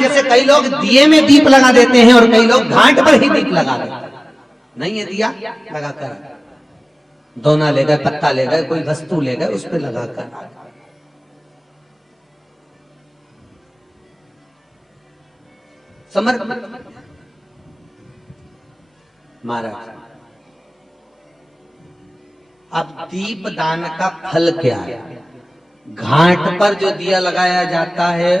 जैसे कई लोग दिए में दीप लगा देते हैं और कई लोग घाट पर ही दीप लगा देते हैं। नहीं है दिया लगाकर, दोना ले गए, पत्ता ले गए, कोई वस्तु ले गए, उस पर लगाकर। समर्पण। महाराज अब दीप दान का फल क्या है? घाट पर जो दिया लगाया जाता है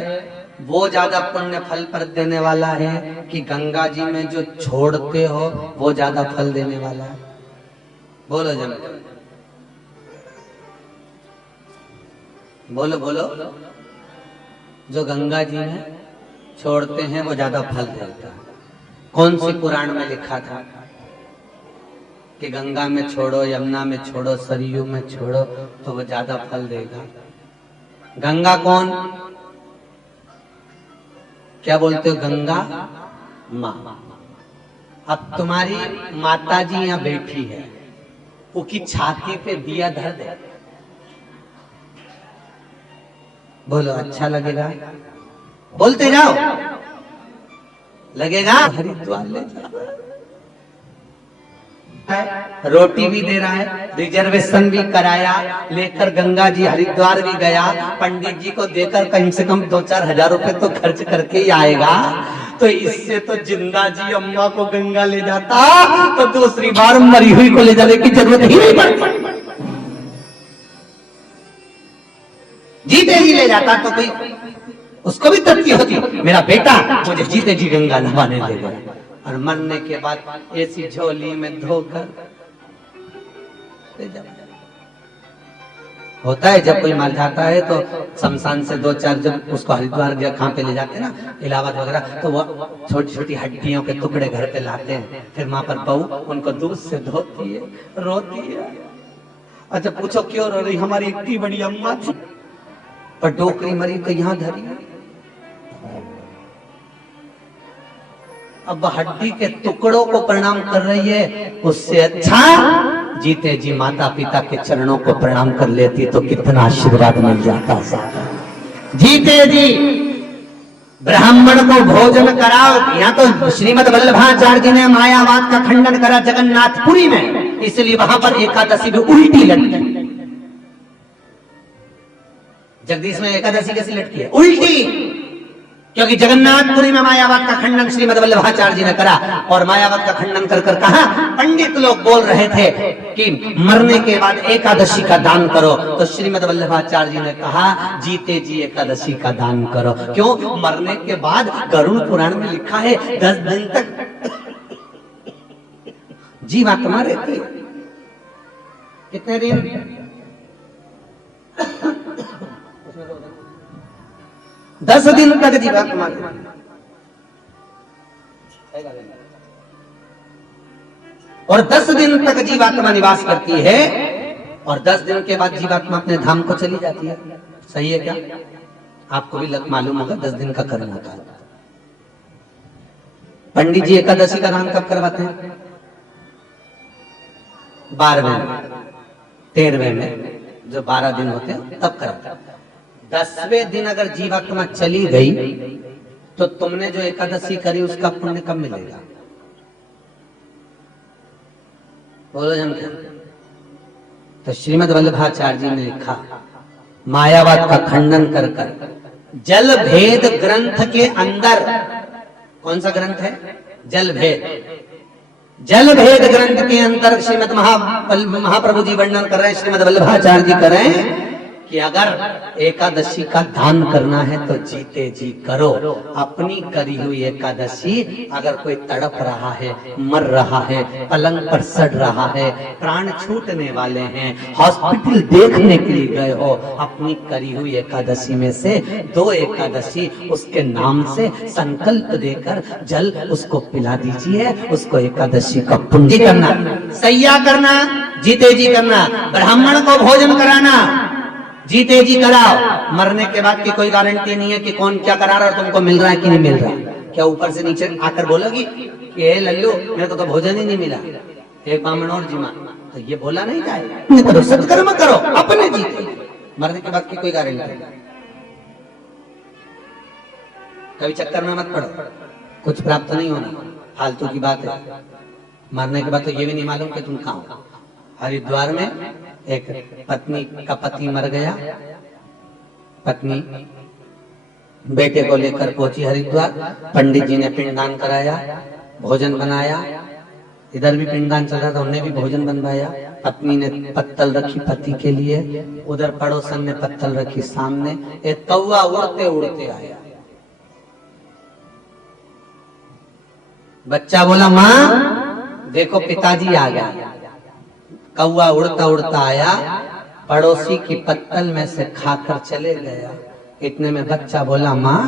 वो ज्यादा पुण्य फल पर देने वाला है कि गंगा जी में जो छोड़ते हो वो ज्यादा फल देने वाला है? बोलो जन, बोलो बोलो। जो गंगा जी में छोड़ते हैं वो ज्यादा फल देता है। कौन सी पुराण में लिखा था कि गंगा में छोड़ो, यमुना में छोड़ो, सरयू में छोड़ो तो वो ज्यादा फल देगा? गंगा कौन? क्या बोलते हो? गंगा माँ। अब तुम्हारी माता जी यहाँ बैठी है, उसकी छाती पे दिया धर दे, बोलो अच्छा लगेगा? बोलते जाओ, लगेगा? हरिद्वार ले जाओ, रोटी भी दे रहा है, रिजर्वेशन भी कराया, लेकर गंगा जी हरिद्वार भी गया, पंडित जी को देकर कम से कम 2-4 हजार रुपए तो खर्च करके ही आएगा। तो इससे तो जिंदा जी अम्मा को गंगा ले जाता तो दूसरी बार मरी हुई को ले जाने की जरूरत ही नहीं पड़ती। जीते जी ले जाता तो कोई उसको भी तृप्ति होती, मेरा बेटा मुझे जीते जी गंगा नहाने ले गया। और मरने के बाद ऐसी झोली में धोकर होता है। जब कोई मर जाता है तो शमशान से 2-4 जब उसको हरिद्वार या कहाँ पे ले जाते हैं ना, इलाहाबाद वगैरह, तो वो छोटी छोटी हड्डियों के टुकड़े घर पे लाते हैं। फिर वहां पर बहू उनको दूध से धोती है, रोती है। अच्छा पूछो क्यों रो रही? हमारी इतनी बड़ी अम्मा थी पर डोकरी मरी तो यहाँ धरी। अब हड्डी के टुकड़ों को प्रणाम कर रही है, उससे अच्छा जीते जी माता पिता के चरणों को प्रणाम कर लेती तो कितना आशीर्वाद मिल जाता। जीते जी ब्राह्मण को भोजन कराओ। यहाँ तो श्रीमद वल्लभाचार्य जी ने मायावाद का खंडन करा जगन्नाथपुरी में, इसलिए वहां पर एकादशी भी उल्टी लटकी। जगदीश में एकादशी कैसी लटकी है? उल्टी। क्योंकि जगन्नाथपुरी में मायावाद का खंडन श्रीमद वल्लभाचार्य जी ने करा, और मायावाद का खंडन कर कर कहा, पंडित लोग बोल रहे थे कि मरने के बाद एकादशी का दान करो, तो श्रीमद वल्लभाचार्य जी ने कहा जीते जी एकादशी का दान करो। क्यों? मरने के बाद गरुड़ पुराण में लिखा है 10 दिन तक जीवात्मा रहती है। कितने दिन? 10 दिन तक जीवात्मा, और 10 दिन तक जीवात्मा निवास करती है, और 10 दिन के बाद जीवात्मा अपने धाम को चली जाती है। सही है क्या? आपको भी मालूम होगा 10 दिन का कर्म होता है। पंडित जी एकादशी का दान कब करवाते हैं? 12वें 13वें में, जो 12 दिन होते हैं तब करवाते हैं। 10वें दिन अगर जीवात्मा चली गई तो तुमने जो एकादशी करी उसका पुण्य कब मिलेगा? बोलो जन। तो श्रीमद वल्लभाचार्य जी ने लिखा, मायावाद का खंडन कर कर जल भेद ग्रंथ के अंदर, कौन सा ग्रंथ है? जल भेद। जल भेद ग्रंथ के अंदर श्रीमद महाप्रभु जी वर्णन कर रहे हैं, श्रीमद वल्लभाचार्य जी कर रहे हैं कि अगर एकादशी का दान करना है तो जीते जी करो। अपनी करी हुई एकादशी अगर कोई तड़प रहा है, मर रहा है, पलंग पर सड़ रहा है, प्राण छूटने वाले हैं, हॉस्पिटल देखने के लिए गए हो, अपनी करी हुई एकादशी में से 2 एकादशी उसके नाम से संकल्प देकर जल उसको पिला दीजिए। उसको एकादशी का पुण्य करना, सैया करना, जीते जी करना, ब्राह्मण को भोजन कराना, जीते जी कराओ। मरने के बाद की कोई गारंटी नहीं है कि कौन क्या करा रहा है, तुमको मिल रहा है कि नहीं मिल रहा। क्या ऊपर से नीचे आकर बोलोगी कि हे लल्लू मेरे को तो भोजन ही नहीं मिला, एक ब्राह्मण और जीमा, तो ये बोला नहीं जाए। करो सत्कर्म करो, अपने जीते। मरने के बाद की कोई गारंटी नहीं। कभी चक्कर में मत पड़ो, कुछ प्राप्त नहीं होना, फालतू की बात है। मरने के बाद तो ये भी नहीं मालूम कि तुम कहाँ हो। हरिद्वार में एक पत्नी का पति मर गया, पत्नी बेटे को लेकर पहुंची हरिद्वार, पंडित जी ने पिंडदान कराया, भोजन बनाया, इधर भी पिंडदान चल रहा था, उन्हें भी भोजन बनवाया। पत्नी ने पत्तल रखी पति के लिए, उधर पड़ोसन ने पत्तल रखी सामने। एक कौवा उड़ते उड़ते आया, बच्चा बोला माँ देखो पिताजी आ गया। कौवा उड़ता उड़ता आया, पड़ोसी की पत्तल में से खाकर चले गया। इतने में बच्चा बोला माँ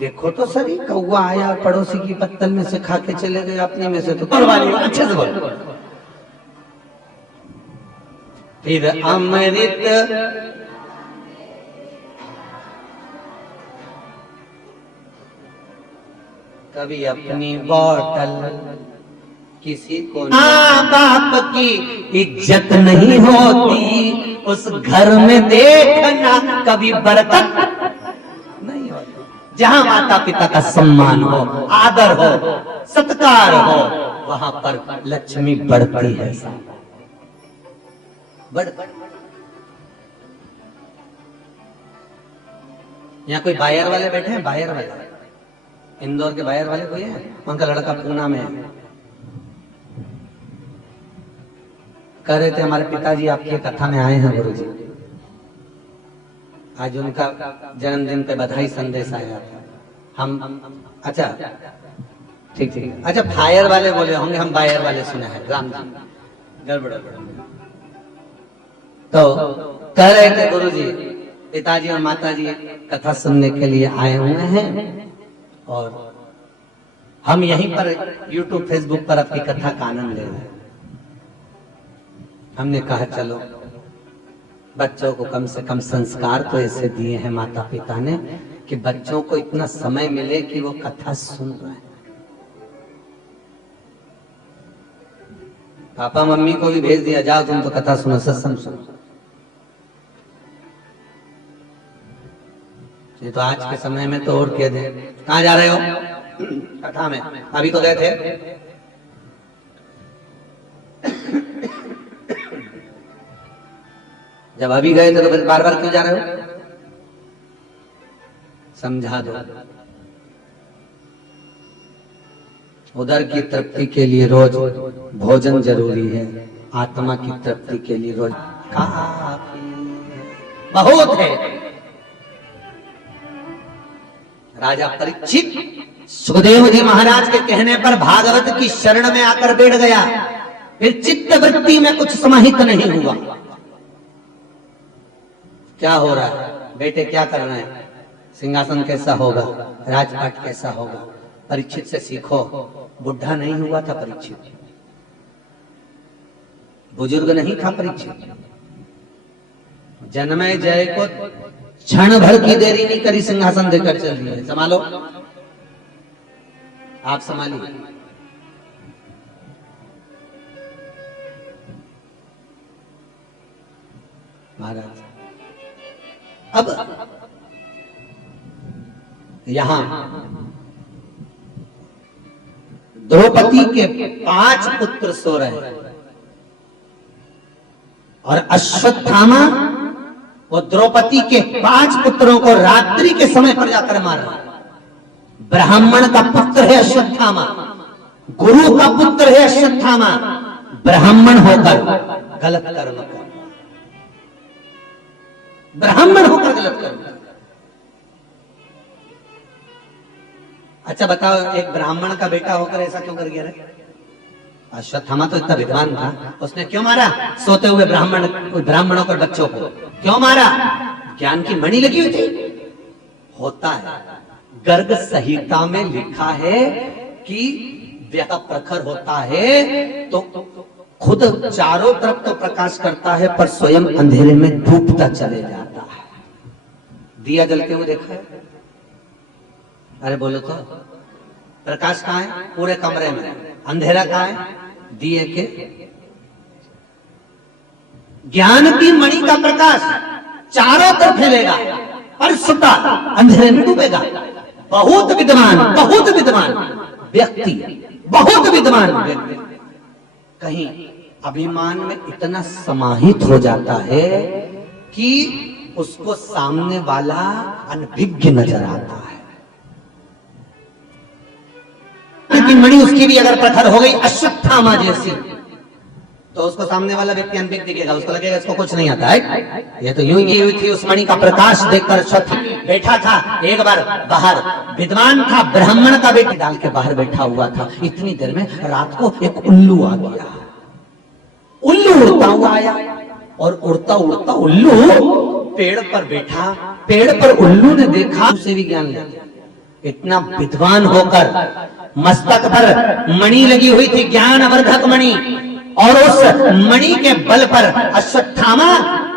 देखो तो सही, कौवा आया पड़ोसी की पत्तल में से खा के चले गए, अपने में से तो वाली अच्छे से बोल। फिर अमृत कभी अपनी बोतल किसी को, माँ बाप की इज्जत नहीं होती, उस घर में देखना कभी बरकत नहीं होती। जहाँ माता पिता का सम्मान हो, आदर हो, सत्कार हो, वहां पर लक्ष्मी बढ़ती है। यहाँ कोई बायर वाले बैठे हैं, बायर वाले, इंदौर के बायर वाले कोई है? उनका लड़का पूना में है। कह रहे थे हमारे पिताजी आपकी कथा में आए हैं गुरुजी, आज उनका जन्मदिन पे बधाई संदेश आया था। हम अच्छा ठीक ठीक, अच्छा फायर वाले बोले होंगे, हम बायर वाले सुने हैं, राम जी गड़बड़। तो कह रहे थे गुरुजी पिताजी और माताजी कथा सुनने के लिए आए हुए हैं और हम यहीं पर YouTube फेसबुक पर आपकी कथा का आनंद ले रहे हैं। हमने कहा चलो बच्चों को कम से कम संस्कार तो ऐसे दिए हैं माता पिता ने कि बच्चों को इतना समय मिले कि वो कथा सुन रहे हैं। पापा मम्मी को भी भेज दिया, जाओ तुम तो कथा सुनो, सत्संग सुनो। ये तो आज के समय में तो और कह दे कहाँ जा रहे हो कथा में, अभी तो गए थे। जब अभी गए थे तो फिर बार बार क्यों जा रहे हो? समझा दो। उधर की तृप्ति के लिए रोज भोजन जरूरी है, आत्मा की तृप्ति के लिए रोज काफी बहुत है। राजा परीक्षित सुखदेव जी महाराज के कहने पर भागवत की शरण में आकर बैठ गया, फिर चित्त वृत्ति में कुछ समाहित नहीं हुआ। क्या हो रहा है? बेटे क्या कर रहे हैं? सिंहासन कैसा होगा, राजपाट कैसा होगा? परीक्षित से सीखो। बुढ़ा नहीं हुआ था परीक्षित, बुजुर्ग नहीं था परीक्षित। जन्मय जय को क्षण भर की देरी नहीं करी, सिंहासन देकर चल रही है। संभालो, आप संभालिए। महाराज अब यहां द्रौपदी के 5 पुत्र सो रहे हैं और अश्वत्थामा वो द्रौपदी के 5 पुत्रों को रात्रि के समय पर जाकर मार रहा है। ब्राह्मण का पुत्र है अश्वत्थामा, गुरु का पुत्र है अश्वत्थामा, ब्राह्मण होकर गलत कर्म कर, ब्राह्मण होकर गलत कर्म कर। अच्छा बताओ, एक ब्राह्मण का बेटा होकर ऐसा क्यों कर गया रे? अश्वत्थामा तो इतना विद्वान था, उसने क्यों मारा सोते हुए ब्राह्मणों के बच्चों को? क्यों मारा? ज्ञान की मणि लगी हुई थी। होता है, गर्ग संहिता में लिखा है कि व्यक्ति प्रखर होता है तो खुद चारों तरफ तो प्रकाश करता है पर स्वयं अंधेरे में डूबता चले जाता है। दिया जलते हुए देखा है? अरे बोलो तो, प्रकाश कहाँ है? पूरे कमरे में। अंधेरा कहाँ है? दिए के। ज्ञान की मणि का प्रकाश चारों तरफ फैलेगा पर सदा अंधेरे में डूबेगा। बहुत विद्वान व्यक्ति, बहुत विद्वान व्यक्ति कहीं अभिमान में इतना समाहित हो जाता है कि उसको सामने वाला अनभिज्ञ नजर आता है। लेकिन मणि उसकी भी अगर प्रखर हो गई अश्वत्थामा जैसी, तो उसको सामने वाला व्यक्ति अनभिज्ञ दिखेगा, उसको लगेगा इसको कुछ नहीं आता है। ये तो यूं ही हुई थी, उस मणि का प्रकाश देखकर अश्वत्थ बैठा था। एक बार बाहर विद्वान था, ब्राह्मण का बेटी डाल के बाहर बैठा हुआ था। इतनी देर में रात को एक उल्लू आ गया। उल्लू उड़ता हुआ आया और उड़ता उड़ता उल्लू पेड़ पर बैठा। पेड़ पर उल्लू ने देखा, उसे भी ज्ञान लिया। इतना विद्वान होकर मस्तक पर मणि लगी हुई थी, ज्ञानवर्धक मणि, और उस मणि के बल पर अश्वत्थामा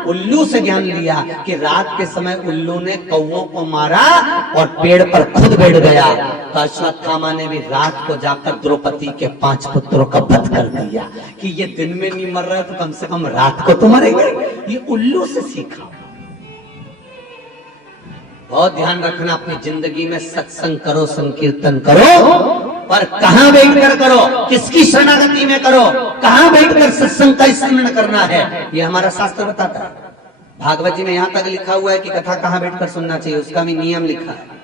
उल्लू से ज्ञान लिया कि रात के समय उल्लू ने कौओं को मारा और पेड़ पर खुद बैठ गया। तो अश्वत्थामा ने भी रात को जाकर द्रौपदी के 5 पुत्रों का वध कर दिया कि ये दिन में नहीं मर रहा तो कम से कम रात को तो मरेंगे। ये उल्लू से सीखा। बहुत ध्यान रखना, अपनी जिंदगी में सत्संग करो, संकीर्तन करो, पर कहां बैठकर करो, किसकी शरणागति में करो, कहां बैठकर सत्संग का स्मरण करना है, ये हमारा शास्त्र बताता है। भागवत जी में यहां तक लिखा हुआ है कि कथा कहां बैठकर सुनना चाहिए, उसका भी नियम लिखा है।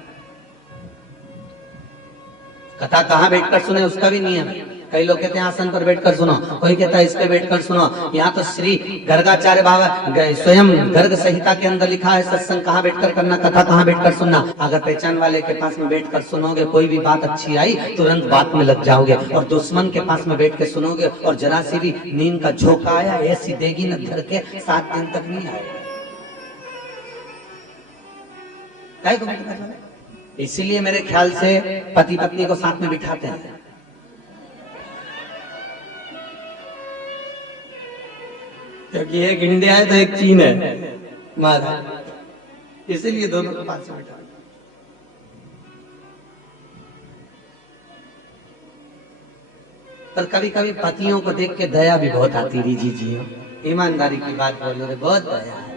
कथा कहां बैठकर सुने उसका भी नियम है। कई लोग कहते हैं आसन पर बैठकर सुनो, कोई कहता है इस पे बैठकर सुनो। यहाँ तो श्री गर्गाचार्य बाबा स्वयं गर्ग संहिता के अंदर लिखा है सत्संग कहाँ बैठकर करना, कथा कहाँ बैठकर सुनना। अगर पहचान वाले के पास में बैठकर सुनोगे, कोई भी बात अच्छी आई तुरंत बात में लग जाओगे, और दुश्मन के पास में बैठ के सुनोगे और जरा सी भी नींद का झोंका आया, ऐसी देगी न धर के 7 दिन तक नहीं आएगा। इसीलिए मेरे ख्याल से पति पत्नी को साथ में बिठाते हैं, क्योंकि एक इंडिया है तो एक चीन है, इसीलिए दोनों को पास में बिठा। पर कभी कभी पतियों को देख के दया भी बहुत आती रही। जी ईमानदारी की बात बोल रहे, बहुत दया।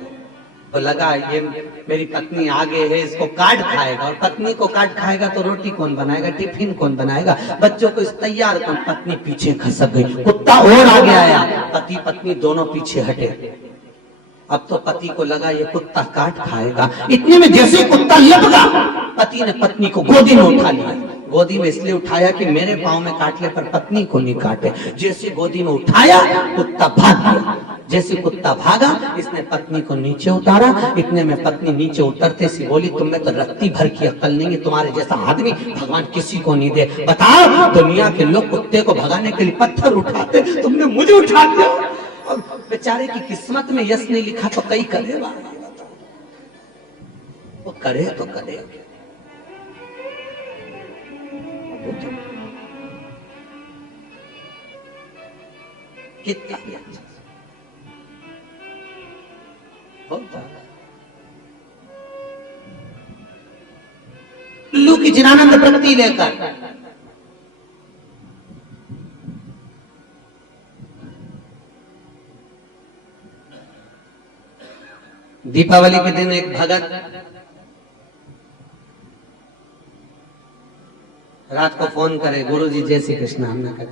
तो लगा ये मेरी पत्नी आगे है, इसको काट खाएगा, और पत्नी को काट खाएगा तो रोटी कौन बनाएगा, टिफिन कौन बनाएगा, बच्चों को इस तैयार कौन। पत्नी पीछे खसक गई, कुत्ता और आगे आया, पति पत्नी दोनों पीछे हटे। अब तो पति को लगा ये कुत्ता काट खाएगा। इतने में जैसे कुत्ता लपका, पति ने पत्नी को गोदी में उठा लिया। गोदी में इसलिए उठाया कि मेरे पाँव में काट ले पर पत्नी को नहीं काटे। जैसे गोदी में उठाया कुत्ता भाग गया। जैसे कुत्ता भागा, इसने पत्नी को नीचे उतारा। इतने में पत्नी नीचे उतरते सी बोली, तुम्हें तो रत्ती भर की अक्ल नहीं है, तुम्हारे जैसा आदमी भगवान किसी को नहीं दे। बताओ, दुनिया के लोग कुत्ते को भगाने के लिए पत्थर उठाते, तुमने मुझे उठा दिया। अब बेचारे की किस्मत में यश नहीं लिखा तो कई करेगा, वो करे तो करे। कितना उल्लू की चिरानंद प्रगति लेकर दीपावली के दिन एक भगत रात को फोन करे, गुरुजी जय श्री कृष्ण। हमने कहा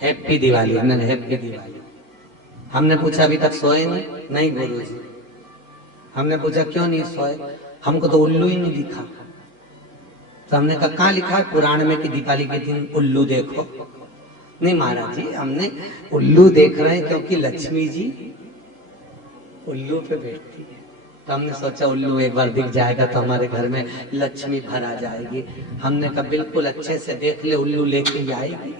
हैप्पी दिवाली। हमने हैप्पी दिवाली। हमने पूछा अभी तक सोए नहीं गुरुजी। हमने पूछा क्यों नहीं सोए, हमको तो उल्लू ही नहीं दिखा। तो हमने कहा कहाँ लिखा है पुराण में कि दीपावली के दिन उल्लू देखो। नहीं महाराज जी, हमने उल्लू देख रहे हैं क्योंकि लक्ष्मी जी उल्लू पे बैठती है। तो हमने सोचा उल्लू एक बार दिख जाएगा तो हमारे घर में लक्ष्मी भर आ जाएगी। हमने कहा बिल्कुल अच्छे से देख ले, उल्लू लेके ही आएगी।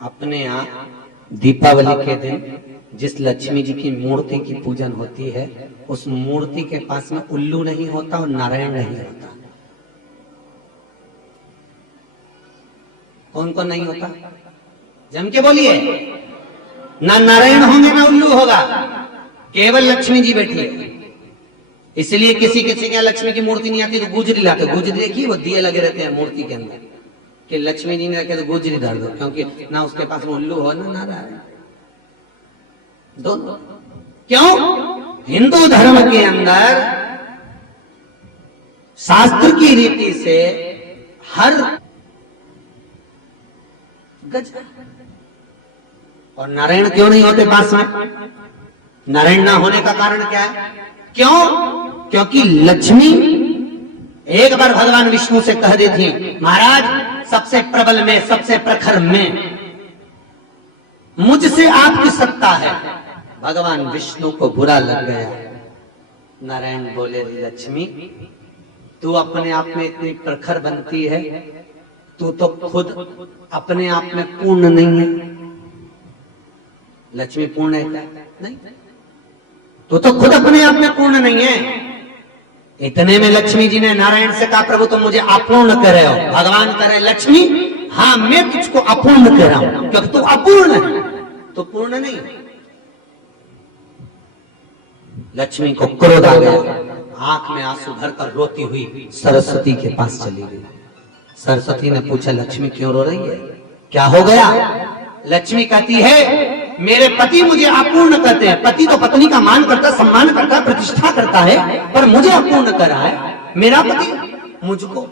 अपने यहाँ दीपावली के दिन जिस लक्ष्मी जी की मूर्ति की पूजन होती है, उस मूर्ति के पास में उल्लू नहीं होता और नारायण नहीं होता। कौन कौन नहीं होता? जम के बोलिए। ना नारायण होंगे ना उल्लू होगा, केवल लक्ष्मी जी बैठी है। इसलिए किसी किसी के लक्ष्मी की मूर्ति नहीं आती तो गुजरी लाते। गुजरी देखिए, वो दिए लगे रहते हैं मूर्ति के अंदर कि लक्ष्मी जी ने रखे तो गुजरी धर दो, क्योंकि ना उसके पास में उल्लू हो ना नारायण, दोनों। क्यों? हिंदू धर्म के अंदर शास्त्र की रीति से हर गज, और नारायण क्यों नहीं होते पास में? नारायण ना होने का कारण क्या है? क्यों? क्योंकि लक्ष्मी एक बार भगवान विष्णु से कह दी थी, महाराज सबसे प्रबल में, सबसे प्रखर में मुझसे आपकी सत्ता है। भगवान विष्णु को बुरा लग गया। नारायण बोले, लक्ष्मी तू अपने आप में इतनी प्रखर बनती है, तू तो खुद अपने आप में पूर्ण नहीं है। लक्ष्मी पूर्ण है क्या? नहीं, तू तो खुद अपने आप में पूर्ण नहीं है। इतने में लक्ष्मी जी ने नारायण से कहा, प्रभु तुम मुझे अपूर्ण कर रहे हो। भगवान करे, लक्ष्मी हाँ मैं तुझको अपूर्ण कर रहा हूं, क्योंकि तू अपूर्ण है, तो पूर्ण नहीं। लक्ष्मी को क्रोध आ गया, आंख में आंसू भरकर रोती हुई सरस्वती के पास चली गई। सरस्वती ने पूछा, लक्ष्मी क्यों रो रही है, क्या हो गया? लक्ष्मी कहती है, मेरे पति मुझे अपूर्ण करते हैं। पति तो पत्नी का मान करता, सम्मान करता, प्रतिष्ठा करता है, पर मुझे अपूर्ण कर रहा है मेरा पति मुझको।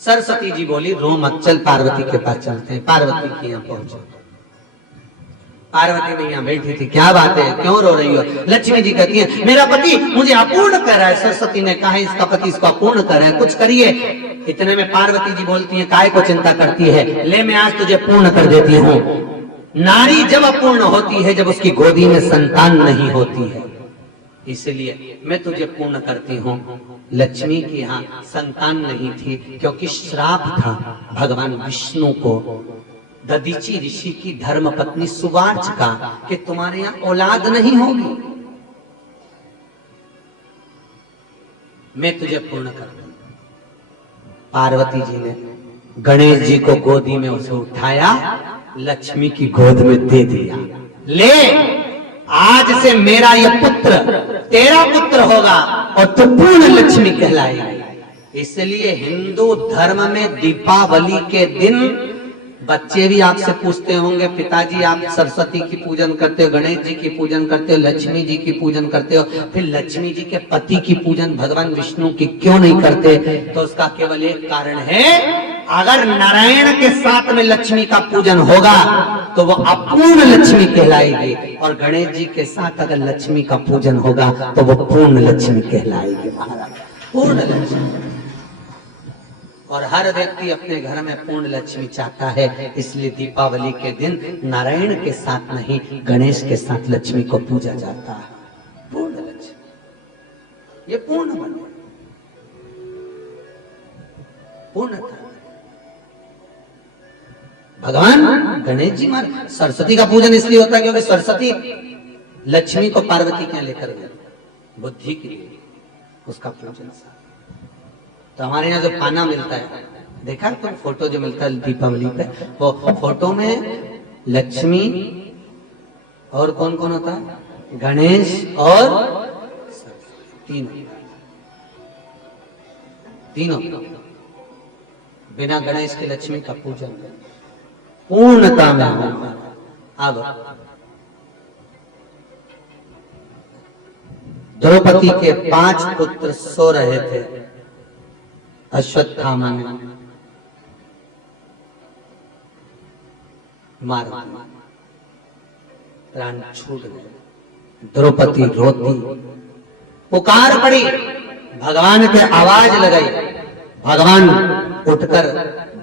सरस्वती जी बोली, रो मत, चल पार्वती के पास चलते हैं। पार्वती के यहाँ पहुंचे। पार्वती मैया बैठी थी, क्या बात है, क्यों रो रही हो? लक्ष्मी जी कहती है, मेरा पति मुझे अपूर्ण कर रहा है। सरस्वती ने कहा, इसका पति इसको अपूर्ण कर रहा है, कुछ करिए। इतने में पार्वती जी बोलती है, काय को चिंता करती है, ले मैं आज तुझे पूर्ण कर देती हूँ। नारी जब अपूर्ण होती है, जब उसकी गोदी में संतान नहीं होती है, इसलिए मैं तुझे पूर्ण करती हूँ। लक्ष्मी की यहाँ संतान नहीं थी, क्योंकि श्राप था भगवान विष्णु को दधीची ऋषि की धर्म पत्नी सुवाच का, कि तुम्हारे यहाँ औलाद नहीं होगी, मैं तुझे पूर्ण कर दूंगी। पार्वती जी ने गणेश जी को गोदी में उसे उठाया, लक्ष्मी की गोद में दे दिया। ले, आज से मेरा यह पुत्र तेरा पुत्र होगा और तू पूर्ण लक्ष्मी कहलाएगी। इसलिए हिंदू धर्म में दीपावली के दिन बच्चे भी आपसे पूछते होंगे, पिताजी आप सरस्वती की पूजन करते हो, गणेश जी की पूजन करते हो, लक्ष्मी जी की पूजन करते हो, फिर लक्ष्मी जी के पति की पूजन भगवान विष्णु की क्यों नहीं करते? तो उसका केवल एक कारण है, अगर नारायण के साथ में लक्ष्मी का पूजन होगा तो वो अपूर्ण लक्ष्मी कहलाएगी, और गणेश जी के साथ अगर लक्ष्मी का पूजन होगा तो वो पूर्ण लक्ष्मी कहलाएगी। महाराज, पूर्ण लक्ष्मी। और हर व्यक्ति अपने घर में पूर्ण लक्ष्मी चाहता है, इसलिए दीपावली के दिन नारायण के साथ नहीं, गणेश के साथ लक्ष्मी को पूजा जाता है। पूर्ण लक्ष्मी, ये पूर्ण बने, पूर्णता। भगवान गणेश जी महाराज, सरस्वती का पूजन इसलिए होता है क्योंकि सरस्वती लक्ष्मी को पार्वती क्या लेकर गए, बुद्धि के लिए उसका पूजन। तो हमारे यहाँ जो पाना मिलता है, देखा तो फोटो जो मिलता है दीपावली पे, वो फोटो में लक्ष्मी और कौन कौन होता है, गणेश और तीनों। बिना गणेश के लक्ष्मी का पूजन पूर्णता में होगा। अब द्रौपदी के 5 पुत्र सो रहे थे, अश्वत्थामा ने मार दिया, प्राण छूट गए। द्रौपदी रोती, पुकार पड़ी, भगवान के आवाज लगाई। भगवान उठकर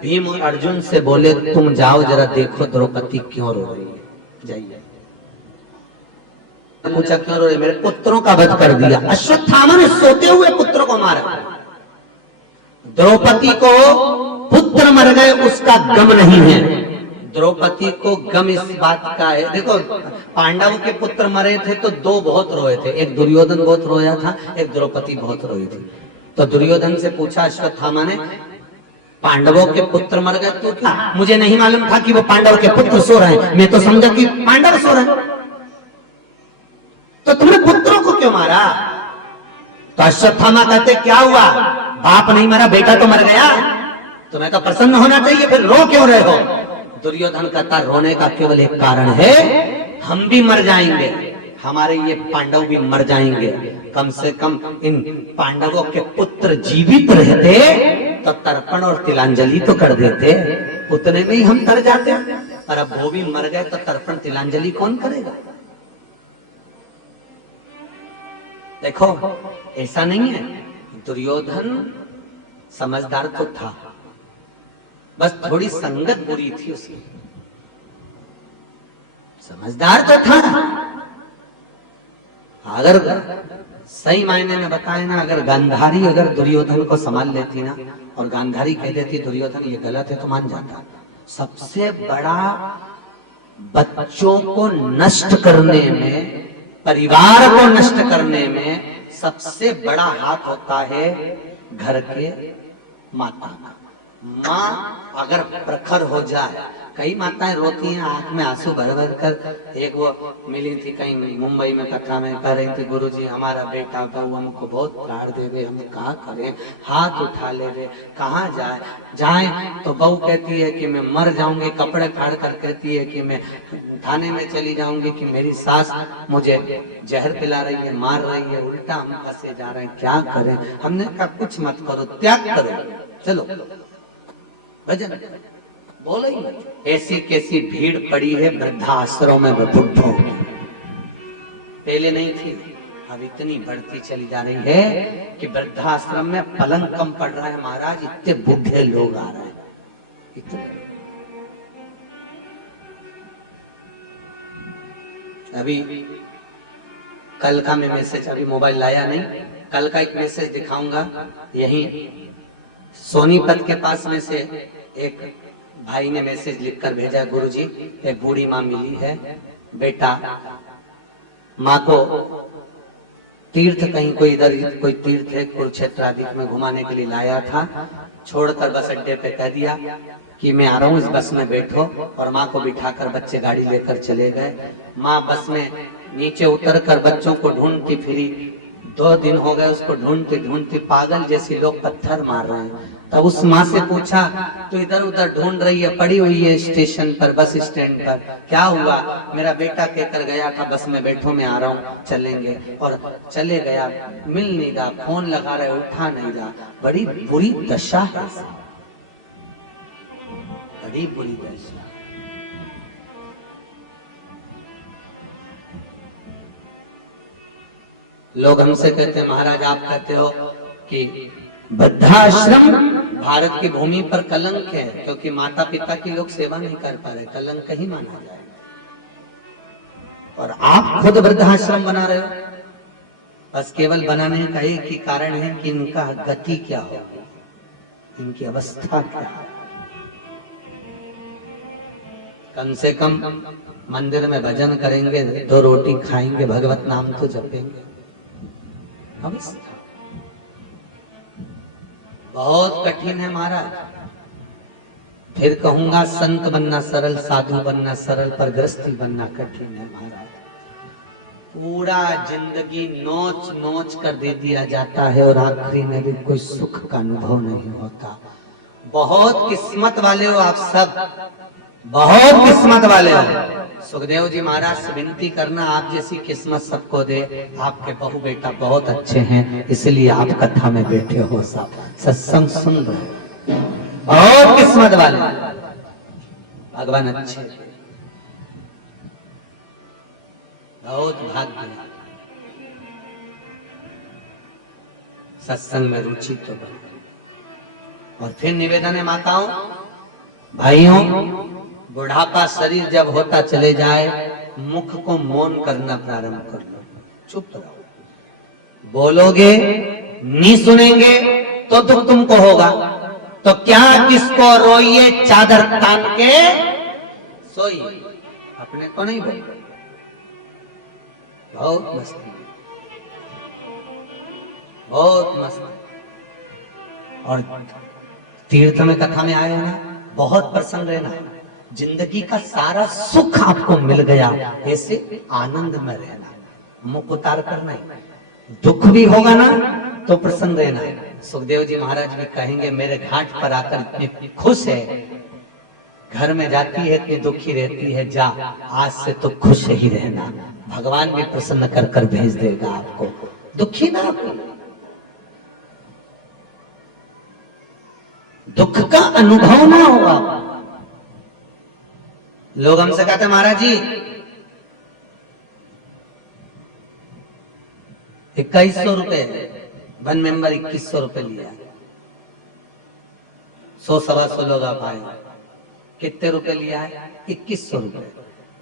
भीम और अर्जुन से बोले, तुम जाओ जरा देखो द्रौपदी क्यों रो रही है, जाइए। पूछा क्यों रो रही? मेरे पुत्रों का वध कर दिया। अश्वत्थामा ने सोते हुए पुत्र को मारा। द्रौपदी को पुत्र मर गए उसका गम नहीं है, द्रौपदी को गम इस बात का है। देखो, पांडवों के पुत्र मरे थे तो 2 बहुत रोए थे, एक दुर्योधन बहुत रोया था, एक द्रौपदी बहुत रोई थी। तो दुर्योधन से पूछा अश्वत्थामा ने, पांडवों के पुत्र मर गए तो क्यों? मुझे नहीं मालूम था कि वो पांडव के पुत्र सो रहे हैं, मैं तो समझा कि पांडव सो रहे हैं, तो तुमने पुत्रों को क्यों मारा? तो अश्वत्थामा कहते, क्या हुआ, बाप नहीं मरा, बेटा तो मर गया, तुम्हें तो प्रसन्न होना चाहिए, फिर रो क्यों रहे हो? दुर्योधन कहता रोने का केवल एक कारण है, हम भी मर जाएंगे, हमारे ये पांडव भी मर जाएंगे, कम से कम इन पांडवों के पुत्र जीवित रहते तो तर्पण और तिलांजलि तो कर देते, उतने में ही हम तर जाते। पर अब वो भी मर गए तो तर्पण तिलांजलि कौन करेगा? देखो ऐसा नहीं है, दुर्योधन समझदार तो था, बस थोड़ी संगत बुरी थी उसकी। समझदार तो था, अगर सही मायने में बताए ना, अगर गांधारी अगर दुर्योधन को संभाल लेती ना और गांधारी कह देती दुर्योधन ये गलत है तो मान जाता। सबसे बड़ा बच्चों को नष्ट करने में, परिवार को नष्ट करने में सबसे बड़ा हाथ होता है घर के माता का। माँ अगर प्रखर हो जाए, कई माताएं रोती हैं आंख में आंसू भर भर कर। एक वो मिली थी कहीं मुंबई में, कथा में कह रही थी गुरुजी हमारा बेटा बहू हमको बहुत प्राण दे रहे, हम क्या करें, हाथ उठा ले रहे, कहाँ जाए तो बहू कहती है कि मैं मर जाऊंगी, कपड़े फाड़ कर कहती है कि मैं थाने में चली जाऊंगी, कि मेरी सास मुझे जहर पिला रही है, मार रही है, उल्टा हम फंसे जा रहे हैं, क्या करें। हमने कहा कुछ मत करो, त्याग करो, चलो भजन बोलो ही मत। ऐसी कैसी भीड़ पड़ी है वृद्धाश्रम में बुढ़ों की, पहले नहीं थी, अब इतनी बढ़ती चली जा रही है कि वृद्धाश्रम में पलंग कम पड़ रहा है महाराज, इतने बूढ़े लोग आ रहे हैं इतने। अभी कल का मैं मैसेज, अभी मोबाइल लाया नहीं, कल का एक मैसेज दिखाऊंगा। यही सोनीपत के पास में से एक भाई ने मैसेज लिखकर भेजा, गुरुजी एक बूढ़ी माँ मिली है, बेटा माँ को तीर्थ कहीं कोई इधर कोई तीर्थ है कुरुक्षेत्र आदि में घुमाने के लिए लाया था, छोड़कर बस अड्डे पे कह दिया कि मैं आ रहा हूँ, इस बस में बैठो, और माँ को बिठाकर बच्चे गाड़ी लेकर चले गए। माँ बस में नीचे उतरकर बच्चों को ढूंढती फिरी, 2 दिन हो गए उसको ढूंढती ढूंढती, पागल जैसी लोग पत्थर मार रहे हैं। तब उस माँ से पूछा तो इधर उधर ढूंढ रही है, पड़ी हुई है स्टेशन पर, बस स्टैंड पर, क्या हुआ? मेरा बेटा कहकर गया था बस में बैठो, मैं आ रहा हूँ, चलेंगे, और चले गया, मिल नहीं रहा, फोन लगा रहे उठा नहीं रहा। बड़ी बुरी दशा है, बड़ी बुरी दशा। लोग हमसे कहते हैं महाराज आप कहते हो कि वृद्धाश्रम भारत की भूमि पर कलंक है, क्योंकि माता पिता की लोग सेवा नहीं कर पा रहे, कलंक ही माना जाए। और आप खुद वृद्धाश्रम बना रहे हो, बस केवल बनाने का एक ही कारण है कि इनका गति क्या हो, इनकी अवस्था क्या है। कम से कम मंदिर में भजन करेंगे, 2 रोटी खाएंगे, भगवत नाम तो जपेंगे। अवस्था बहुत कठिन है महाराज। फिर कहूंगा संत बनना सरल, साधु बनना सरल, पर गृहस्थी बनना कठिन है महाराज। पूरा जिंदगी नोच नोच कर दे दिया जाता है और आखिरी में भी कोई सुख का अनुभव नहीं होता। बहुत किस्मत वाले हो आप सब, बहुत किस्मत वाले हो। सुखदेव जी महाराज से विनती करना आप जैसी किस्मत सबको दे, आपके बहू बेटा बहुत अच्छे हैं, इसलिए आप कथा में बैठे हो, सब सत्संग सुन रहे, बहुत किस्मत वाले, भगवान अच्छे, बहुत भाग्य। सत्संग में रुचि तो बने। और फिर निवेदन है माताओं भाइयों, बुढ़ापा शरीर जब होता चले जाए, मुख को मौन करना प्रारंभ कर लो, चुप रहो। बोलोगे नहीं सुनेंगे तो दुख तुमको होगा, तो क्या किसको रोइए चादर तान के सोइए, अपने को नहीं बोलो। बहुत मस्ती, बहुत मस्ती। और तीर्थ में कथा में आए ना, बहुत प्रसन्न रहना, जिंदगी का सारा सुख आपको मिल गया, ऐसे आनंद में रहना, मुख उतार कर नहीं। दुख भी होगा ना तो प्रसन्न रहना। सुखदेव जी महाराज भी कहेंगे मेरे घाट पर आकर इतने खुश है, घर में जाती है इतनी दुखी रहती है, जा आज से तो खुश ही रहना, भगवान भी प्रसन्न कर कर भेज देगा आपको, दुखी ना हो। दुख का अनुभव ना होगा। लोग हमसे कहते महाराज जी 2100 रुपए, वन मेंबर 2100 रुपए लिया, 100-125 लोग आप आए, कितने रुपए लिया है? 2100 रुपए।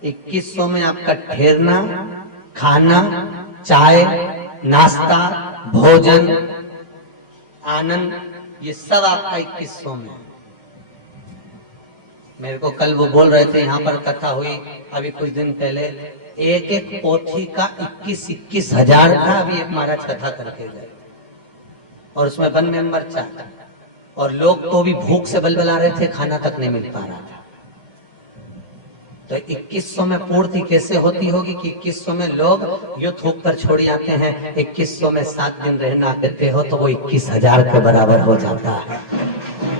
2100 में आपका ठहरना, खाना, चाय, नाश्ता, भोजन, आनंद, ये सब आपका 2100 में। मेरे को कल वो बोल रहे थे, यहाँ पर कथा हुई अभी कुछ दिन पहले, एक एक पोथी का 21-21 हजार था। अभी एक महाराज कथा करके गए और उसमें वन मेंबर 4, और लोग तो भी भूख से बलबला रहे थे, खाना तक नहीं मिल पा रहा था। तो 2100 में पूर्ति कैसे होती होगी कि 2100 में लोग यूं थूक कर छोड़ आते हैं, 2100 में 7 दिन रहना करते हो तो वो 21,000 के बराबर हो जाता है।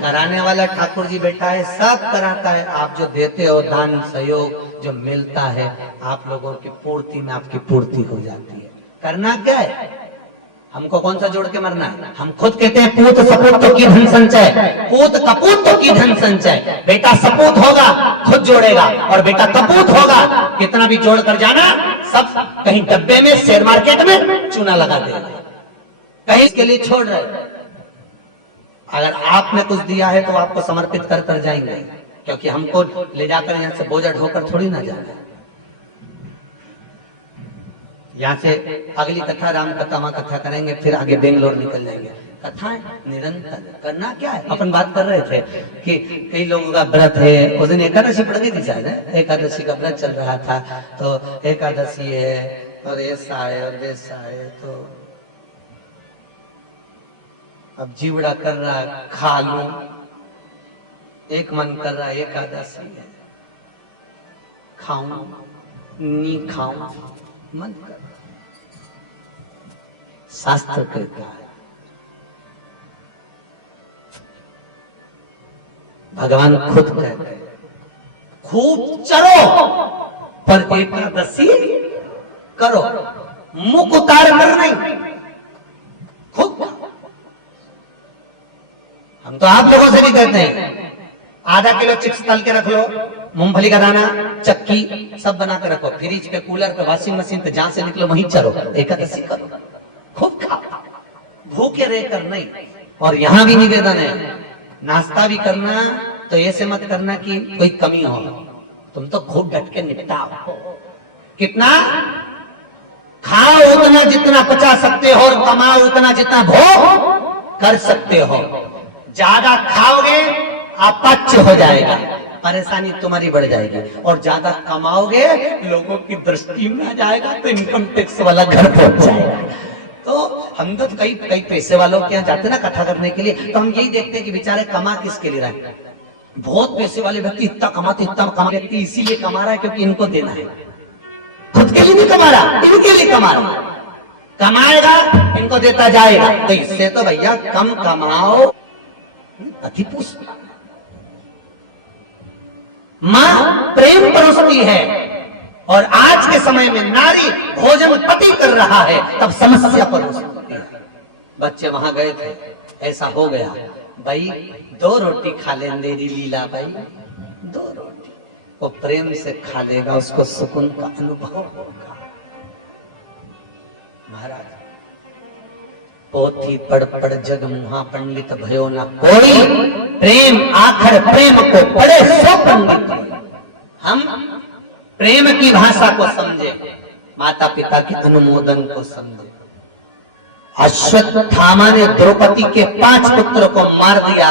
कराने वाला ठाकुर जी बैठा है, सब कराता है। आप जो देते हो दान सहयोग जो मिलता है, आप लोगों की पूर्ति में आपकी पूर्ति हो जाती है। करना क्या है? हमको कौन सा जोड़ के मरना है? हम खुद कहते हैं पूत सपूतों की धन संचय, पूत कपूतों की धन संचय। बेटा सपूत होगा खुद जोड़ेगा, और बेटा कपूत होगा कितना भी जोड़ कर जाना, सब कहीं डब्बे में, शेयर मार्केट में चूना लगा देगा, कहीं इसके लिए छोड़ रहे। अगर आपने कुछ दिया है तो आपको समर्पित कर कर जाएंगे, क्योंकि हमको ले जाकर यहाँ से बोझा ढोकर थोड़ी ना जाना। यहाँ से अगली कथा राम कथा माँ कथा करेंगे, फिर आगे बेंगलोर निकल जाएंगे। कथाएं निरंतर करना क्या है? अपन बात कर रहे थे कि कई लोगों का व्रत है, उस दिन एकादशी पड़ गई थी शायद, एकादशी का व्रत चल रहा था, तो एकादशी है और ऐसा है और वैसा है, तो अब जीवड़ा कर रहा है खा लूं, एक मन कर रहा है एकादशी है खाऊं नहीं खाऊं, मन कर। शास्त्र कहता है, भगवान खुद कहते हैं, खूब चरो पर एकादशी करो, मुख उतार कर नहीं, खूब। हम तो आप लोगों से भी कहते हैं, आधा किलो चिप्स तल के रख लो, मूंगफली का दाना, चक्की सब बना के रखो, फ्रिज पे, कूलर पे, वॉशिंग मशीन पे, जहां से निकलो वहीं चलो, एकादशी करो, खूब खाओ, भूखे रहकर नहीं। और यहाँ भी निवेदन है, नाश्ता भी करना तो ऐसे मत करना कि कोई कमी हो, तुम तो खूब डट के निपटाओ। कितना खाओ? उतना जितना पचा सकते हो, और कमाओ उतना जितना भोग कर सकते हो। ज्यादा खाओगे अपच हो जाएगा, परेशानी तुम्हारी बढ़ जाएगी, और ज्यादा कमाओगे लोगों की दृष्टि में आ जाएगा तो इनकम टैक्स वाला घर पहुंच जाएगा। तो हम तो कई पैसे वालों के यहाँ जाते ना कथा करने के लिए, तो हम यही देखते हैं कि बेचारे कमा किसके लिए रहे। बहुत पैसे वाले व्यक्ति इतना कमाते, इतना कमा व्यक्ति इसीलिए कमा रहा है क्योंकि इनको देना है, खुद के लिए नहीं कमा रहा, इनके लिए कमा रहा। कमाएगा इनको देता जाएगा, तो इससे तो भैया कम कमाओ, अति पूछ। मां प्रेम परोसती है, और आज के समय में नारी भोजन पति कर रहा है, तब समस्या परोसती है। बच्चे वहां गए थे, ऐसा हो गया, भाई 2 रोटी खा लेंगे जी लीला भाई, 2 रोटी, वो प्रेम से खा लेगा, उसको सुकून का अनुभव होगा। महाराज पोथी पढ़ पढ़ जग मुहा पंडित भयो न कोई, प्रेम आखिर प्रेम को पढ़े सो पंडित। हम प्रेम की भाषा को समझे, माता पिता के अनुमोदन को समझे। अश्वत्थामा ने द्रौपदी के 5 पुत्र को मार दिया,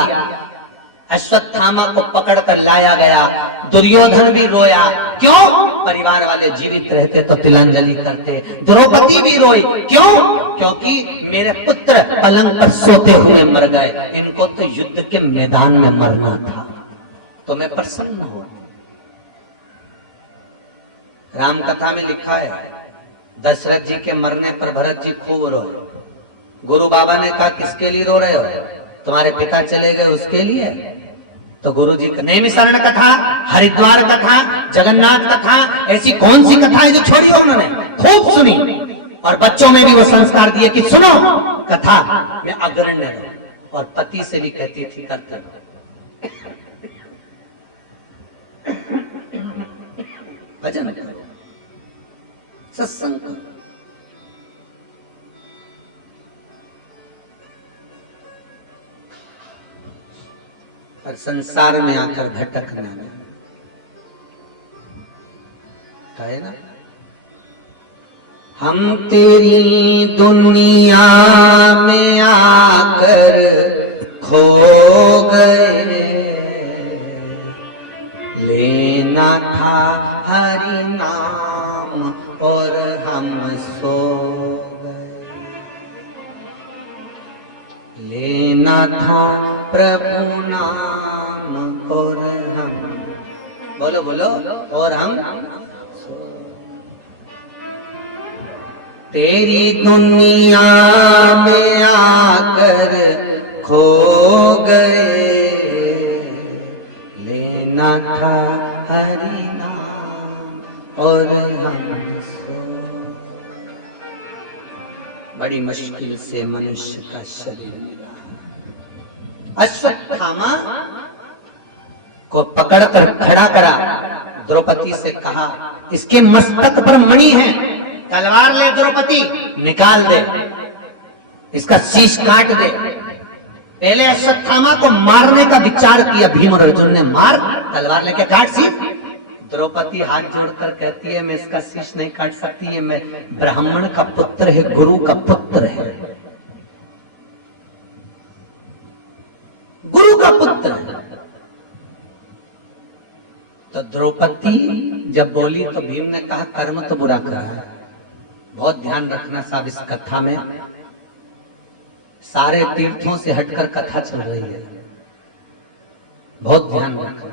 अश्वत्थामा को पकड़कर लाया गया, दुर्योधन भी रोया, क्यों? परिवार वाले जीवित रहते तो तिलांजलि करते। द्रौपदी भी रोई, क्यों? क्योंकि मेरे पुत्र पलंग पर सोते हुए मर गए, इनको तो युद्ध के मैदान में मरना था। तो मैं प्रसन्न हूं। राम कथा में लिखा है, दशरथ जी के मरने पर भरत जी खूब रोए। गुरु बाबा ने कहा किसके लिए रो रहे हो? तुम्हारे पिता चले गए उसके लिए? तो गुरु जी नैमिषारण्य कथा, हरिद्वार कथा, जगन्नाथ कथा, ऐसी कौन सी कथा है जो छोड़ी हो उन्होंने? खूब सुनी और बच्चों में भी वो संस्कार दिए कि सुनो कथा में अग्रण्य रहो, और पति से भी कहती थी करते रहो। भजन करो, सत्संग करो। और संसार में आकर भटकना है ना। हम तेरी दुनिया में आकर खो गए, लेना था हरि नाम और हम सो गए, लेना था प्रभु नाम और हम, बोलो बोलो, और हम सो। तेरी दुनिया में आकर खो गए, लेना था हरि नाम और हम सो। बड़ी मुश्किल से मनुष्य का शरीर मिला। अश्वत्थामा को पकड़कर खड़ा करा, द्रौपदी से कहा इसके मस्तक पर मणि है, तलवार ले द्रौपदी, निकाल दे, इसका शीश काट दे। पहले अश्वत्थामा को मारने का विचार किया भीम और अर्जुन ने, मार, तलवार लेके काट शीश। द्रौपदी हाथ जोड़कर कहती है मैं इसका शीश नहीं काट सकती, ये मैं ब्राह्मण का पुत्र है, गुरु का पुत्र है, गुरु का पुत्र है। तो द्रौपदी जब बोली तो भीम ने कहा कर्म तो बुरा करा है। बहुत ध्यान रखना साहब, इस कथा में सारे तीर्थों से हटकर कथा चल रही है, बहुत ध्यान रखना।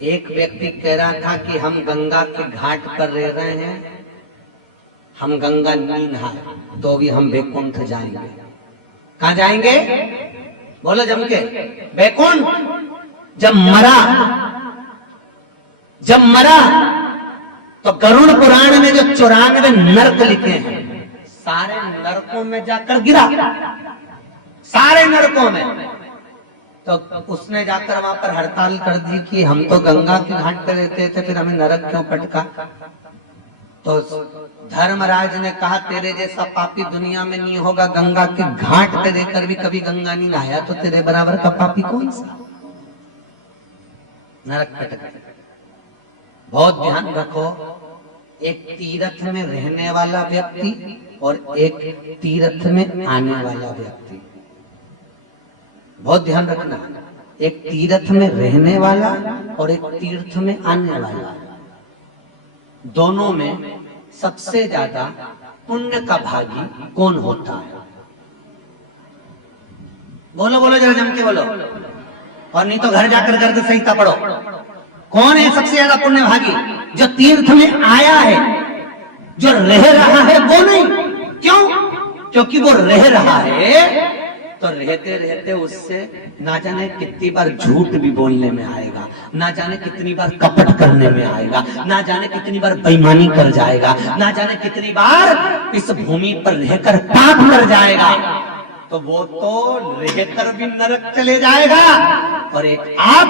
एक व्यक्ति कह रहा था कि हम गंगा के घाट पर रह रहे हैं, हम गंगा नहीं नहाए तो भी हम वैकुंठ जाएंगे। कहां जाएंगे? बोलो जम के, वैकुंठ। जब मरा तो गरुड़ पुराण में जो 94 नरक लिखे हैं, सारे नरकों में जाकर गिरा, सारे नरकों में। तो उसने जाकर वहां पर हड़ताल कर दी कि हम तो गंगा के घाट पर रहते थे, फिर हमें नरक क्यों पटका? तो धर्मराज ने कहा तेरे जैसा पापी दुनिया में नहीं होगा, गंगा के घाट पे देकर भी कभी गंगा नहीं नहाया तो तेरे बराबर का पापी कौन सा? नरक पटका। बहुत ध्यान रखो, एक तीर्थ में रहने वाला व्यक्ति और एक तीर्थ में आने वाला व्यक्ति, बहुत ध्यान रखना। एक तीर्थ में रहने वाला और एक तीर्थ में आने वाला, दोनों में सबसे ज्यादा पुण्य का भागी कौन होता है? बोलो बोलो जरा जम के बोलो, और नहीं तो घर जाकर करके संहिता पढ़ो। कौन है सबसे ज्यादा पुण्य भागी? जो तीर्थ में आया है, जो रह रहा है वो नहीं। क्यों? क्योंकि वो रह रहा है तो रहते रहते उससे ना जाने कितनी बार झूठ भी बोलने में आएगा, ना जाने कितनी बार कपट करने में आएगा, ना जाने कितनी बार बेईमानी कर जाएगा, ना जाने कितनी बार इस भूमि पर रहकर पाप कर जाएगा। तो वो तो रहकर भी नरक चले जाएगा। और एक आप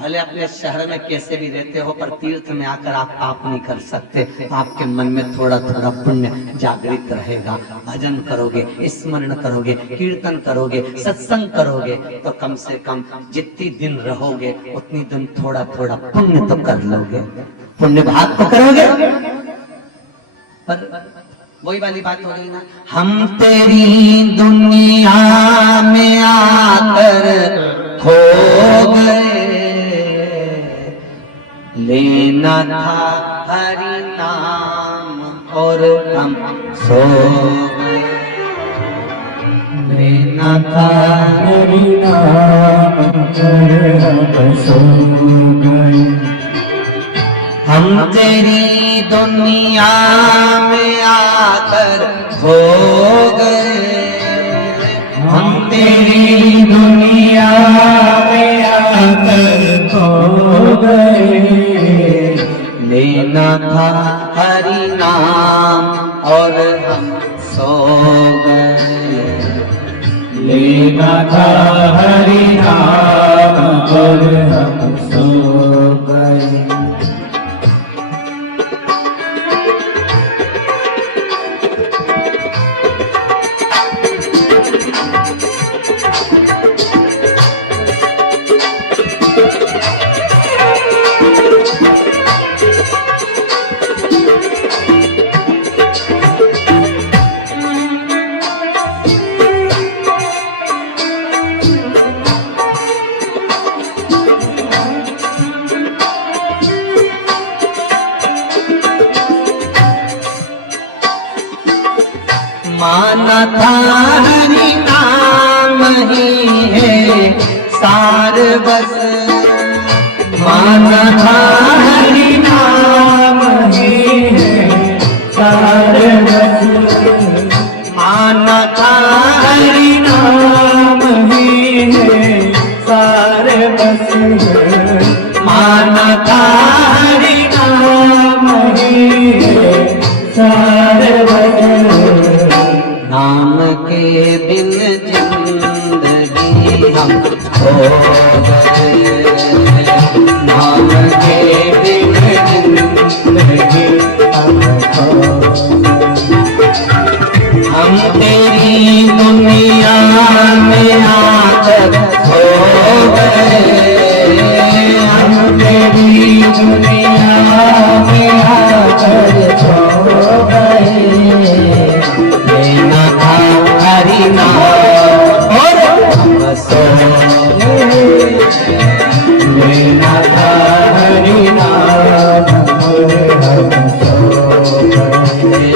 भले अपने शहर में कैसे भी रहते हो, पर तीर्थ में आकर आप पाप नहीं कर सकते। आपके मन में थोड़ा थोड़ा पुण्य जागृत रहेगा। भजन करोगे, स्मरण करोगे, कीर्तन करोगे, सत्संग करोगे, तो कम से कम जितनी दिन रहोगे उतनी दिन थोड़ा थोड़ा पुण्य तो कर लोगे, पुण्य भाग तो करोगे। पर वही वाली बात हो गई ना, हम तेरी दुनिया में आकर खो गए, लेना था हरि नाम और हम सो गए, लेना था हरि नाम और हम सो गए। हम तेरी दुनिया में आकर खो गए, हम तेरी दुनिया में आकर खो गए, लेना था हरि नाम और हम सो गए, लेना था हरि नाम और हम सो गए। माना था हरि नाम ही है सार बस, माना था हरि नाम ही है सार बस, माना था हरि नाम ही है सार बस, माना था हरि नाम ही है सार बस। नाम के बिन जिंदगी हम खो गए, नाम के बिन जिंदगी हम खो गए, हम तेरी दुनिया में आकर खो गए, हम तेरी दुनिया में आकर खो गए, लेना था हरि नाम और हम सो गए, लेना था हरि नाम और हम सो गए,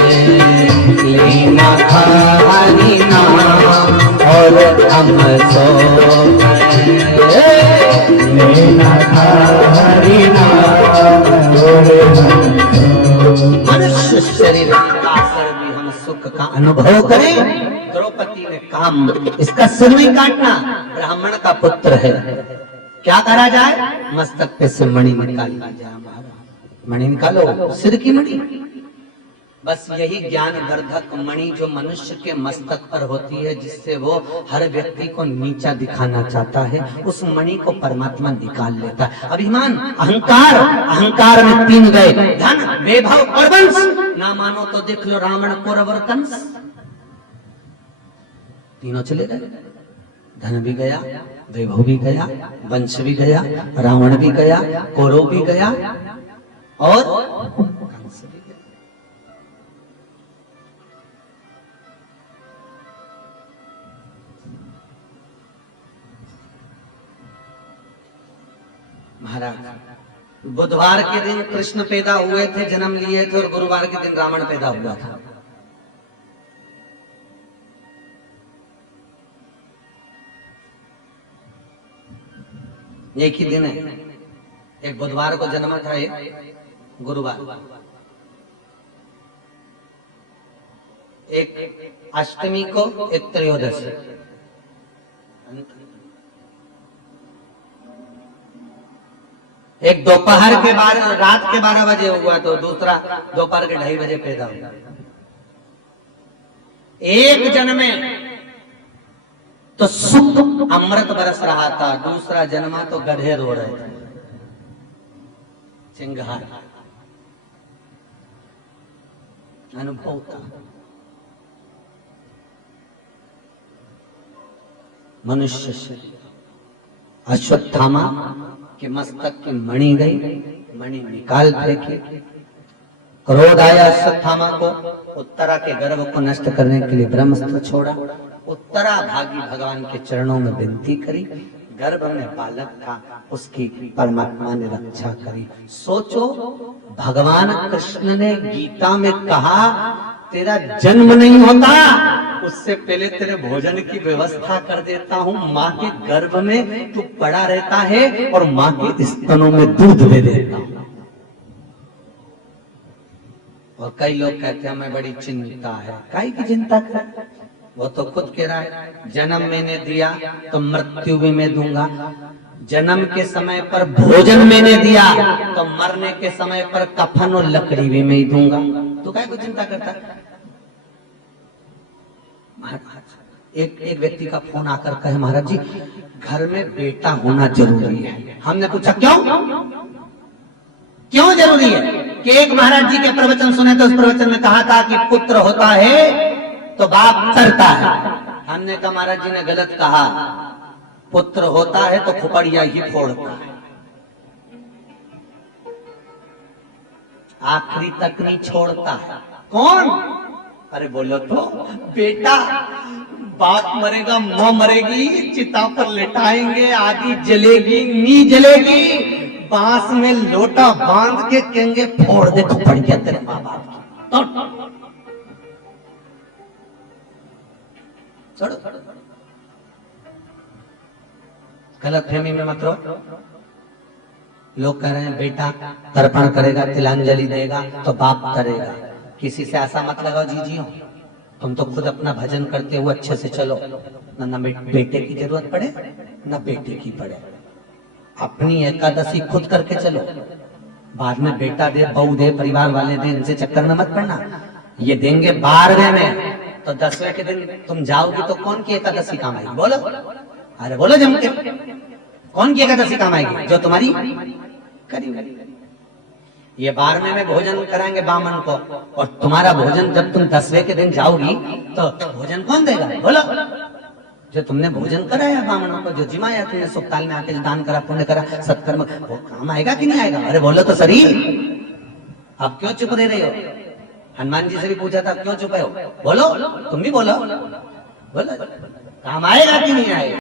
लेना था हरि नाम और हम सो गए, लेना था हरि नाम और हम सो गए। मनुष्य शरीर सुख का अनुभव करें। द्रौपदी ने काम, इसका सिर नहीं काटना, ब्राह्मण का पुत्र है, क्या करा जाए, मस्तक पे से मणि निकाली जाए, मणि निकालो, सिर की मणि, बस यही ज्ञान वर्धक मणि जो मनुष्य के मस्तक पर होती है, जिससे वो हर व्यक्ति को नीचा दिखाना चाहता है, उस मणि को परमात्मा निकाल लेता है। अभिमान, अहंकार, अहंकार में तीन गए, धन, वैभव और वंश। ना मानो तो देख लो रावण, कौरव और कंस, तीनों चले गए, धन भी गया, वैभव भी गया, वंश भी गया, रावण भी गया, कौरव भी गया और कंस भी गया। महाराज, बुधवार के दिन कृष्ण पैदा हुए थे, जन्म लिए थे, और गुरुवार के दिन रावण पैदा हुआ था। एक ही दिन है, एक बुधवार को जन्मा था, एक गुरुवार, एक अष्टमी को, एक त्रयोदशी। एक दोपहर के बाद, रात के 12 बजे हुआ, तो दूसरा दोपहर के 2:30 बजे पैदा हुआ। एक जन्मे तो सुख अमृत बरस रहा था, दूसरा जन्मा तो गधे रो रहे थे, चिंगार अनुभव था। मनुष्य से अश्वत्थामा के मस्तक की मणि गई, मणि निकाल फेंकी, क्रोध आया अश्वत्थामा को, उत्तरा के गर्भ को नष्ट करने के लिए ब्रह्मास्त्र छोड़ा। उत्तरा भागी भगवान के चरणों में विनती करी, गर्भ में बालक था, उसकी परमात्मा ने रक्षा करी। सोचो, भगवान कृष्ण ने गीता में कहा तेरा जन्म नहीं होता उससे पहले तेरे भोजन की व्यवस्था कर देता हूँ, माँ के गर्भ में तू पड़ा रहता है और माँ के स्तनों में दूध दे देता हूँ। और कई लोग कहते हैं हमें बड़ी चिंता है, काहे की चिंता कर, वो तो खुद कह रहा है, जन्म मैंने दिया तो मृत्यु भी मैं दूंगा, जन्म के समय पर भोजन मैंने दिया तो मरने के समय पर कफन और लकड़ी भी मैं ही दूंगा। तो क्या कुछ चिंता करता है? एक व्यक्ति का फोन आकर कहे, महाराज जी घर में बेटा होना जरूरी है। हमने पूछा क्यों जरूरी है? कि एक महाराज जी के प्रवचन सुने तो उस प्रवचन में कहा था कि पुत्र होता है तो बाप तरता है। हमने कहा महाराज जी ने गलत कहा, पुत्र होता है तो खुपड़िया ही फोड़ता है, आखिरी तक नहीं छोड़ता है। कौन? अरे बोलो तो बेटा। बाप मरेगा, मां मरेगी, चिता पर लेटाएंगे, आदि जलेगी, नी जलेगी, बांस में लोटा बांध के कहेंगे फोड़ दे खुपड़िया तेरे माँ बाप की। छोड़ो गलत फहमी में मत रहो। लोग कह रहे हैं बेटा तर्पण करेगा, तिलांजलि देगा तो बाप करेगा। किसी से आशा मत लगाओ जीजियो, तुम तो खुद अपना भजन करते हुए अच्छे से चलो, ना बेटे की जरूरत पड़े ना बेटे की पड़े। अपनी एकादशी खुद करके चलो, बाद में बेटा दे, बहू दे, परिवार वाले दे, इनसे चक्कर में मत पड़ना। ये देंगे 12वें में, तो 10वें के दिन तुम जाओगी तो कौन की एकादशी काम आएगी? बोलो, अरे बोलो जम के, कौन की एकादशी काम आएगी? जो तुम्हारी करी। ये 12वें में भोजन कराएंगे बामन को, और तुम्हारा भोजन जब तुम 10वें के दिन जाओगी तो भोजन कौन देगा? बोलो, जो तुमने भोजन कराया बामनों को, जो जिमाया तुमने सुखताल में आके दान करा, पुण्य करा, सत्कर्म, वो काम आएगा कि नहीं आएगा? अरे बोलो तो सही। अब क्यों चुप रह रहे हो? हनुमान जी से भी पूछा था, क्यों चुप हो? बोलो, तुम भी बोलो, बोलो काम आएगा कि नहीं आएगा?